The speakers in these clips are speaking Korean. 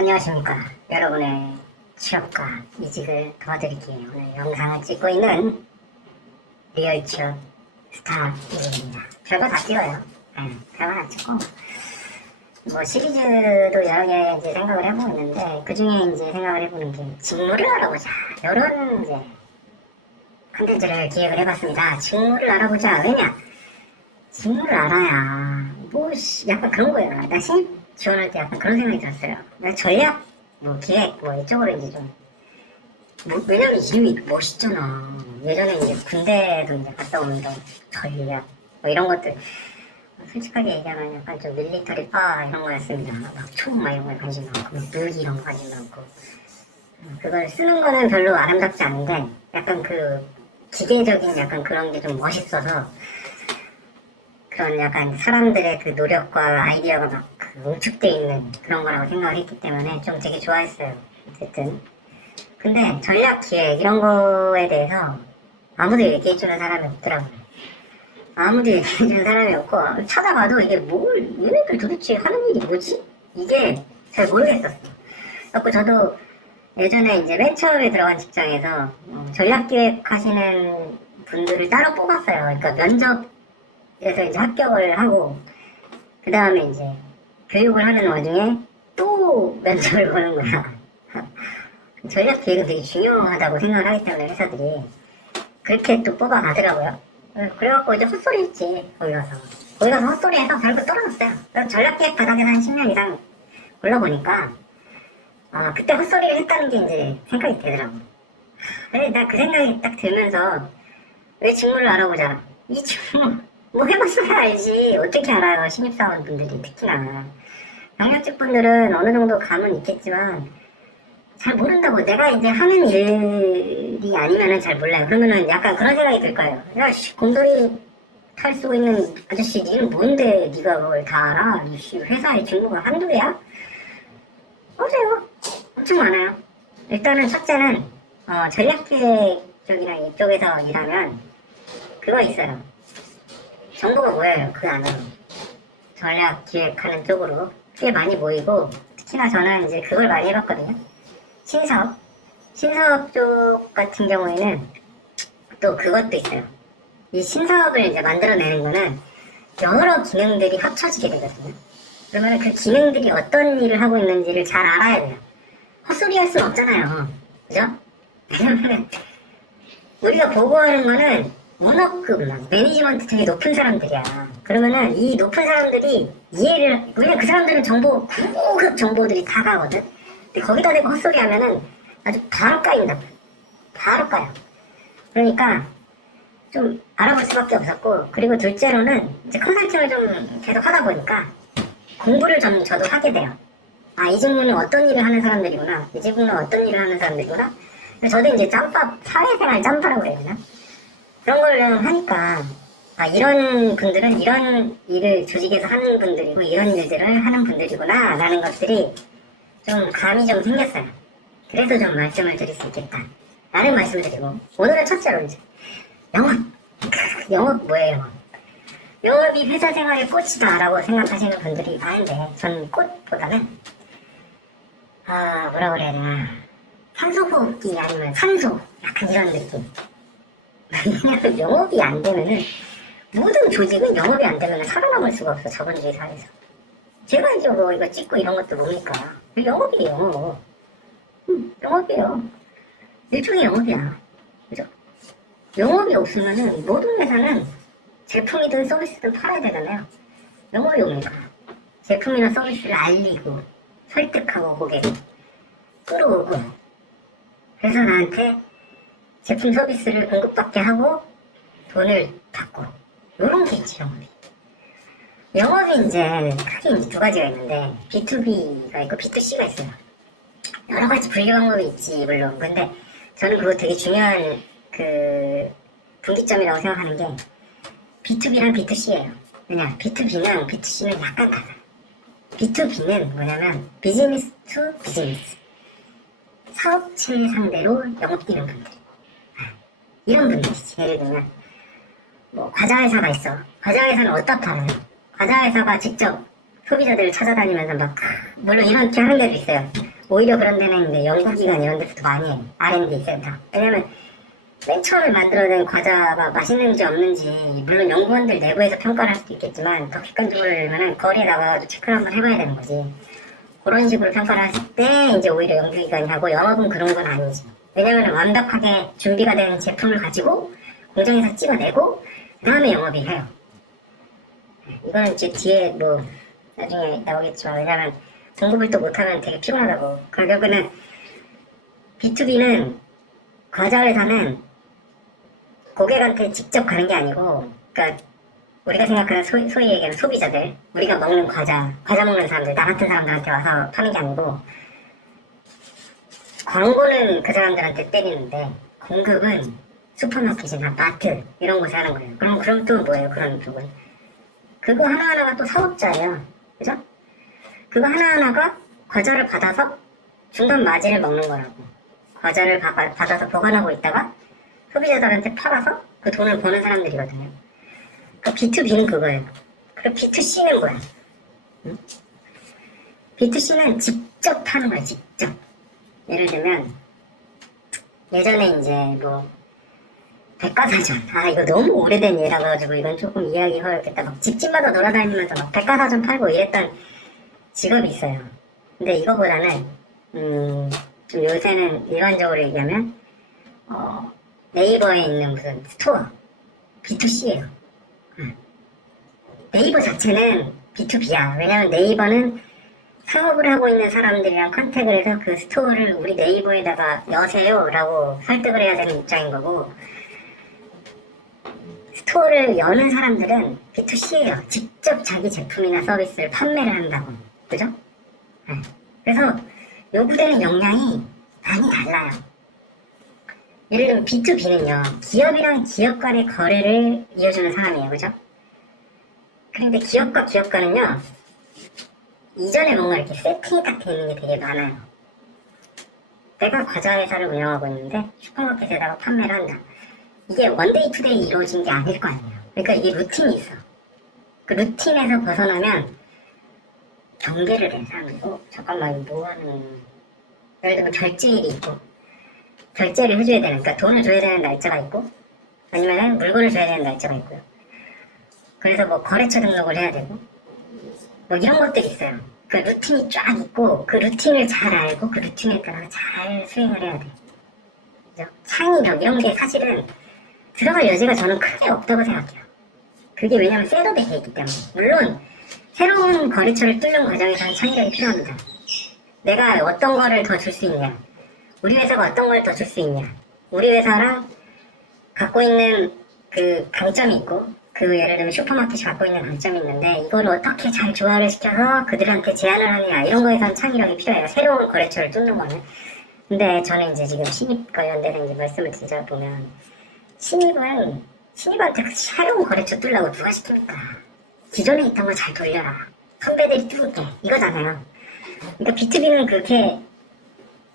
안녕하십니까. 여러분의 취업과 이직을 도와드릴게요. 오늘 영상을 찍고 있는 리얼 취업 스타 이직입니다. 별거 다 찍어요. 별거 다 찍고 뭐 시리즈도 여러 개 이제 생각을 해보고 있는데 그 중에 이제 생각을 해보는 게 직무를 알아보자. 이런 이제 컨텐츠를 기획을 해봤습니다. 직무를 알아보자. 왜냐? 직무를 알아야 뭐 약간 그런 거예요. 나 신입 지원할 때 약간 그런 생각이 들었어요. 나 전략, 뭐 기획, 뭐 이쪽으로 이제 좀 왜냐면 이름이 멋있잖아. 예전에 이제 군대도 이제 갔다 오면서 전략, 뭐 이런 것들 솔직하게 얘기하면 약간 좀 밀리터리파 이런 거였습니다. 막 총 막 이런 거에 관심 많고, 무기 이런 거 관심 많고. 그걸 쓰는 거는 별로 아름답지 않은데 약간 그 기계적인 약간 그런 게 좀 멋있어서 그런 약간 사람들의 그 노력과 아이디어가 막 응축돼 있는 그런 거라고 생각을 했기 때문에 좀 되게 좋아했어요. 어쨌든. 근데 전략 기획 이런 거에 대해서 아무도 얘기해주는 사람이 없더라고요. 아무도 얘기해주는 사람이 없고 찾아봐도 이게 얘네들 도대체 하는 일이 뭐지? 이게 잘 모르겠었어요. 그래서 저도 예전에 이제 맨 처음에 들어간 직장에서 전략 기획 하시는 분들을 따로 뽑았어요. 그러니까 면접에서 이제 합격을 하고 그 다음에 이제 교육을 하는 와중에 또 면접을 보는 거야. 전략 기획은 되게 중요하다고 생각을 하기 때문에 회사들이 그렇게 또 뽑아가더라고요. 그래갖고 이제 헛소리 했지. 거기 가서 헛소리해서 결국 떨어졌어요. 그래서 전략 기획 바닥에서 한 10년 이상 올라보니까 그때 헛소리를 했다는 게 이제 생각이 되더라고. 근데 나 그 생각이 딱 들면서 왜 직무를 알아보자. 이 직무 뭐 해봤어야 알지. 어떻게 알아요, 신입사원분들이 특히나. 경력직 분들은 어느 정도 감은 있겠지만 잘 모른다고. 내가 이제 하는 일이 아니면은 잘 몰라요. 그러면은 약간 그런 생각이 들 거예요. 야, 곰돌이 탈 수 있는 아저씨, 니는 뭔데 니가 그걸 다 알아? 회사의 직무가 한둘이야? 맞아요. 엄청 많아요. 일단은 첫째는 전략기획 쪽이나 이쪽에서 일하면 그거 있어요. 정보가 모여요. 그 안으로. 전략 기획하는 쪽으로 꽤 많이 모이고, 특히나 저는 이제 그걸 많이 해봤거든요. 신사업 쪽 같은 경우에는 또 그것도 있어요. 이 신사업을 이제 만들어내는 거는 여러 기능들이 합쳐지게 되거든요. 그러면 그 기능들이 어떤 일을 하고 있는지를 잘 알아야 돼요. 헛소리 할 수는 없잖아요. 그죠? 왜냐면 우리가 보고하는 거는 문어급, 매니지먼트 되게 높은 사람들이야. 그러면은 이 높은 사람들이 이해를, 왜냐면 그 사람들은 고급 정보들이 다 가거든? 근데 거기다 대고 헛소리 하면은 아주 바로 까인다. 바로 까요. 그러니까 좀 알아볼 수밖에 없었고, 그리고 둘째로는 이제 컨설팅을 좀 계속 하다 보니까 공부를 좀 저도 하게 돼요. 이 직무는 어떤 일을 하는 사람들이구나. 이 직무는 어떤 일을 하는 사람들이구나. 저도 이제 사회생활 짬바라고 해야 되나? 그런 걸 하니까 이런 분들은 이런 일을 조직에서 하는 분들이고 이런 일들을 하는 분들이구나 라는 것들이 좀 감이 좀 생겼어요. 그래서 좀 말씀을 드릴 수 있겠다 라는 말씀을 드리고, 오늘은 첫째로 이제 영업 뭐예요? 영업이 회사 생활의 꽃이다 라고 생각하시는 분들이 많은데, 전 꽃보다는 뭐라 그래야 되나, 산소호흡기 아니면 산소, 약간 이런 느낌. 왜냐면 영업이 안 되면은, 모든 조직은 영업이 안 되면은 살아남을 수가 없어, 자본주의 사회에서. 제가 이제 뭐 이거 찍고 이런 것도 뭡니까? 영업이에요. 영업이에요. 일종의 영업이야. 그죠? 영업이 없으면은 모든 회사는 제품이든 서비스든 팔아야 되잖아요. 영업이 옵니까? 제품이나 서비스를 알리고, 설득하고, 고객을 끌어오고, 그래서 나한테 제품 서비스를 공급받게 하고 돈을 받고, 요런 게 있지. 영업이 이제 크게 이제 두 가지가 있는데, B2B가 있고 B2C가 있어요. 여러 가지 분류 방법이 있지 물론. 근데 저는 그거 되게 중요한 그 분기점이라고 생각하는 게 B2B랑 B2C예요. 왜냐, B2B랑 B2C는 약간 달라요. B2B는 뭐냐면 비즈니스 투 비즈니스, 사업체 상대로 영업 뛰는 분들, 이런 분들이지. 예를 들면 뭐 과자회사가 있어. 과자회사는 어디다 팔아요? 과자회사가 직접 소비자들을 찾아다니면서 막, 물론 이렇게 하는 데도 있어요. 오히려 그런 데는 이제 연구기관 이런 데서도 많이 해요. R&D 센터. 왜냐면 맨 처음에 만들어낸 과자가 맛있는지 없는지 물론 연구원들 내부에서 평가를 할 수도 있겠지만 더 객관적으로 보면은 거리에 나가서 체크를 한번 해봐야 되는 거지. 그런 식으로 평가를 했을 때 이제 오히려 연구기관이 하고 영업은 그런 건 아니지. 왜냐면 완벽하게 준비가 된 제품을 가지고 공장에서 찍어내고 그 다음에 영업이 해요. 이거는 이제 뒤에 뭐 나중에 나오겠지만 왜냐면 공급을 또 못하면 되게 피곤하다고. 결국에는 B2B는 과자 회사는 고객한테 직접 가는 게 아니고, 그러니까 우리가 생각하는 소위 얘기하는 소비자들, 우리가 먹는 과자 먹는 사람들, 나 같은 사람들한테 와서 파는 게 아니고, 광고는 그 사람들한테 때리는데 공급은 슈퍼마켓이나 마트 이런 곳에 하는 거예요. 그럼 또 뭐예요? 그런 쪽은 그거 하나하나가 또 사업자예요. 그죠? 그거 하나하나가 과자를 받아서 중간 마진을 먹는 거라고. 과자를 받아서 보관하고 있다가 소비자들한테 팔아서 그 돈을 버는 사람들이거든요. 그 B2B는 그거예요. 그리고 B2C는 뭐야? 응? B2C는 직접 파는 거야, 직접. 예를 들면 예전에 이제 뭐 백과사전, 이거 너무 오래된 예라 가지고 이건 조금 이해하기 어렵겠다. 막 집집마다 돌아다니면서 막 백과사전 팔고 이랬던 직업이 있어요. 근데 이거보다는 좀 요새는 일반적으로 얘기하면 네이버에 있는 무슨 스토어 B2C예요. 네이버 자체는 B2B야. 왜냐면 네이버는 사업을 하고 있는 사람들이랑 컨택을 해서 그 스토어를 우리 네이버에다가 여세요 라고 설득을 해야 되는 입장인 거고, 스토어를 여는 사람들은 B2C예요. 직접 자기 제품이나 서비스를 판매를 한다고. 그죠? 그래서 요구되는 역량이 많이 달라요. 예를 들면 B2B는요, 기업이랑 기업 간의 거래를 이어주는 사람이에요. 그죠? 그런데 기업과 기업 간은요, 이전에 뭔가 이렇게 세팅이 딱 돼 있는 게 되게 많아요. 내가 과자 회사를 운영하고 있는데 슈퍼마켓에다가 판매를 한다. 이게 원데이 투데이 이루어진 게 아닐 거 아니에요. 그러니까 이게 루틴이 있어. 그 루틴에서 벗어나면 경계를 해, 사람들이. 잠깐만, 이거 뭐 하는. 예를 들면 결제일이 있고, 결제를 해줘야 되는, 그러니까 돈을 줘야 되는 날짜가 있고, 아니면 물건을 줘야 되는 날짜가 있고요. 그래서 뭐 거래처 등록을 해야 되고, 뭐 이런 것들이 있어요. 그 루틴이 쫙 있고, 그 루틴을 잘 알고, 그 루틴에 따라 잘 수행을 해야 돼. 그죠? 창의력, 이런 게 사실은 들어갈 여지가 저는 크게 없다고 생각해요. 그게 왜냐면 셋업이 돼 있기 때문에. 물론 새로운 거래처를 뚫는 과정에서는 창의력이 필요합니다. 내가 어떤 거를 더 줄 수 있냐, 우리 회사가 어떤 걸 더 줄 수 있냐, 우리 회사랑 갖고 있는 그 강점이 있고, 그 예를 들면 슈퍼마켓이 갖고 있는 강점이 있는데 이걸 어떻게 잘 조화를 시켜서 그들한테 제안을 하느냐, 이런 거에선 창의력이 필요해요. 새로운 거래처를 뚫는 거는. 근데 저는 이제 지금 신입 관련돼서 이제 말씀을 드려보면, 신입한테 그 새로운 거래처 뚫으려고 누가 시킵니까? 기존에 있던 거 잘 돌려라, 선배들이 뚫을게, 이거잖아요. 그러니까 B2B는 그렇게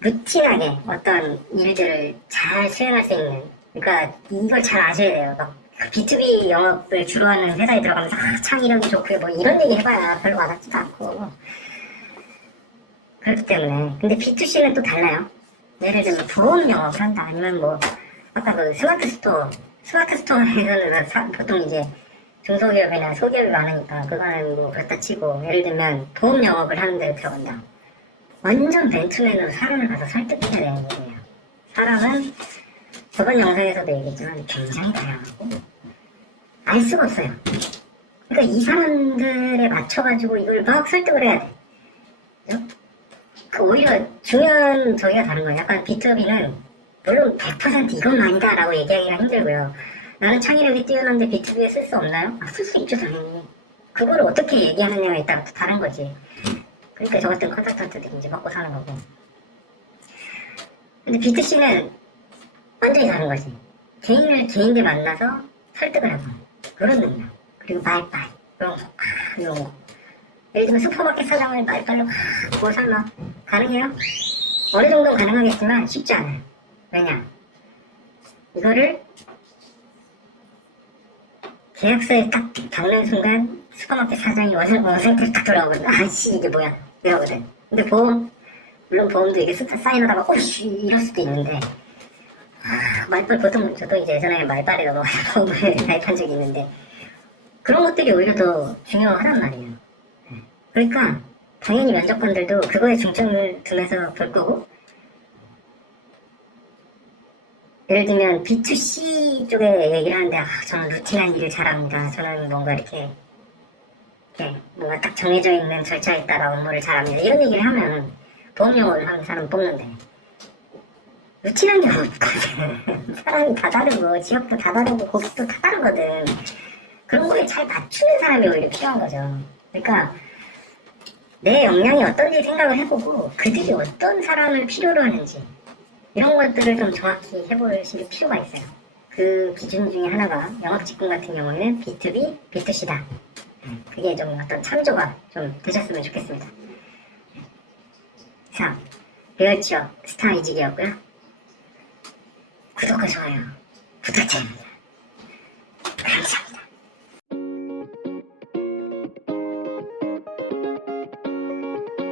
루틴하게 어떤 일들을 잘 수행할 수 있는, 그러니까 이걸 잘 아셔야 돼요. 막 B2B 영업을 주로 하는 회사에 들어가면서 창의력이 좋고요, 뭐 이런 얘기 해봐야 별로 와닿지도 않고 그렇기 때문에. 근데 B2C는 또 달라요. 예를 들면 보험 영업을 한다, 아니면 뭐 아까 그 스마트 스토어에서는 보통 이제 중소기업이나 소기업이 많으니까 그거는 뭐 그렇다 치고, 예를 들면 보험 영업을 하는 데 들어간다. 완전 맨투맨으로 사람을 가서 설득해야 되는 거예요. 사람은 저번 영상에서도 얘기했지만 굉장히 다양하고 알 수가 없어요. 그러니까 이 사람들에 맞춰가지고 이걸 막 설득을 해야 돼. 그죠? 그 오히려 중요한 저희가 다른 거예요. 약간 B2B는 물론 100% 이건 아니다 라고 얘기하기가 힘들고요. 나는 창의력이 뛰어난데 B2B에 쓸 수 없나요? 쓸 수 있죠, 당연히. 그거를 어떻게 얘기하느냐에 따라 다른 거지. 그러니까 저 같은 컨설턴트들이 이제 먹고 사는 거고. 근데 B2C는 완전히 다른 거지. 개인들 만나서 설득을 하고, 그런 능력. 그리고 말빨, 이런 거. 예를 들면 슈퍼마켓 사장을 말빨로 뭐 설마 가능해요? 어느 정도 가능하겠지만 쉽지 않아요. 왜냐? 이거를 계약서에 딱 적는 순간 슈퍼마켓 사장이 어색해서 딱 돌아오거든. 아씨, 이게 뭐야? 이러거든. 근데 보험 물론 보험도 이게 숫자 사인하다가 오씨 이럴 수도 있는데 말빨 보통 저도 이제 예전에 말빨에 넘어가서 보험을 가입한 적이 있는데 그런 것들이 오히려 더 중요하단 말이에요. 그러니까 당연히 면접관들도 그거에 중점을 두면서 볼 거고 예를 들면 B2C 쪽에 얘기를 하는데 저는 루틴한 일을 잘합니다. 저는 뭔가 이렇게 뭔가 딱 정해져 있는 절차에 따라 업무를 잘합니다. 이런 얘기를 하면 보험 영어를 하는 사람 뽑는데 루틴한 게 없거든. 사람이 다 다르고 지역도 다 다르고 고객도 다 다르거든. 그런 거에 잘 맞추는 사람이 오히려 필요한 거죠. 그러니까 내 역량이 어떤지 생각을 해보고 그들이 어떤 사람을 필요로 하는지 이런 것들을 좀 정확히 해보실 필요가 있어요. 그 기준 중에 하나가 영업직군 같은 경우에는 B2B, B2C다. 그게 좀 어떤 참조가 좀 되셨으면 좋겠습니다. 자, 리얼지업 스타 이직이었고요. 구독과 좋아요 부탁드립니다.